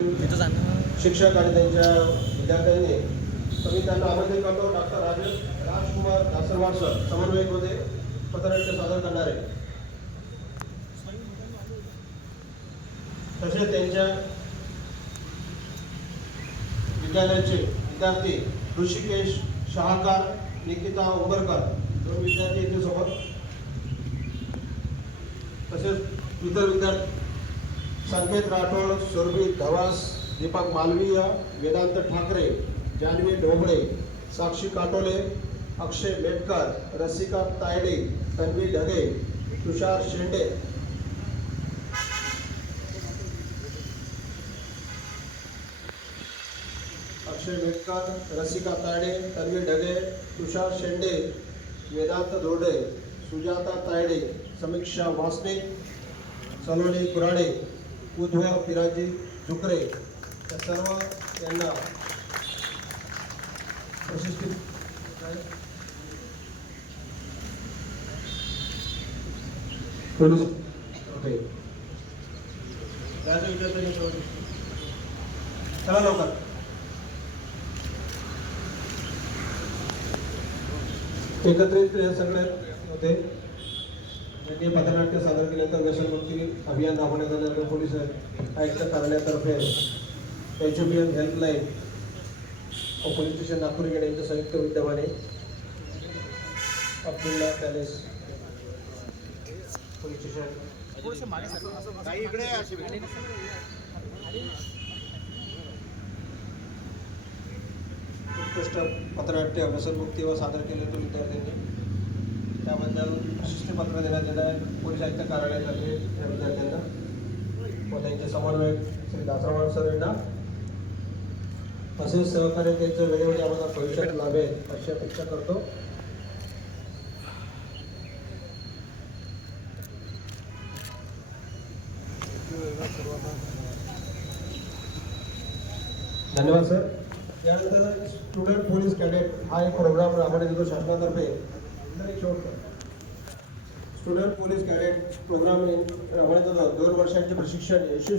शिक्षक आणि त्यांच्या विद्यार्थ्यांनी मी त्यांना आमंत्रित करतो. डॉक्टर राज राजकुमार दासरवाड सर समन्वयक होते. पथनाट्य सादर करणारे. तसेच त्यांच्या विद्यालयाचे विद्यार्थी ऋषिकेश शहाकार निकिता उंबरकर दोन विद्यार्थी यांच्यासोबत सोबत तसेच इतर विद्यार्थी संकेत राठोड सुरभी धवास दीपक मालवीय वेदांत ठाकरे जान्हवी ढोबळे साक्षी काटोले अक्षय मेटकर रसिका तायडे तन्वी ढगे तुषार शेंडे. अक्षय मेटकर रसिका तायडे तन्वी ढगे तुषार शेंडे वेदांत धोडे सुजाता तायडे समीक्षा वासने सलोनी कुराडे. उद्धव पिराजी झुकरे या सर्व यांना प्रशिक्षित चला लवकर. एकत्रित हे सगळे होते. यांनी पथनाट्य सादर केल्यानंतर व्यसनमुक्ती अभियान राबवण्यात आल्यानंतर पोलीस आयुक्त कार्यालयातर्फे एच बी एन हेल्पलाईन व पोलीस स्टेशन नागपूर येणे यांच्या संयुक्त विद्यमाने अब्दुल्ला पॅलेस पोलीस स्टेशन. उत्कृष्ट पथनाट्य व्यसनमुक्ती व सादर केले होते विद्यार्थ्यांनी त्याबद्दल प्रशस्तीपत्र देण्यात येत आहे पोलीस आयुक्त कार्यालयातर्फे या विद्यार्थ्यांना व त्यांचे समन्वयक श्री दासराव सर यांना असेच सहकार्य त्यांचं वेळेवर आम्हाला भविष्यात लाभेल अशी अपेक्षा करतो. धन्यवाद सर. त्यानंतर स्टुडंट पोलीस कॅडेट हा एक प्रोग्राम राबवण्यात येतो शासनातर्फे स्टुडंट पोलीस कॅडेट प्रोग्राम राबवण्यात दर दोन वर्षांचे प्रशिक्षण यशस्वी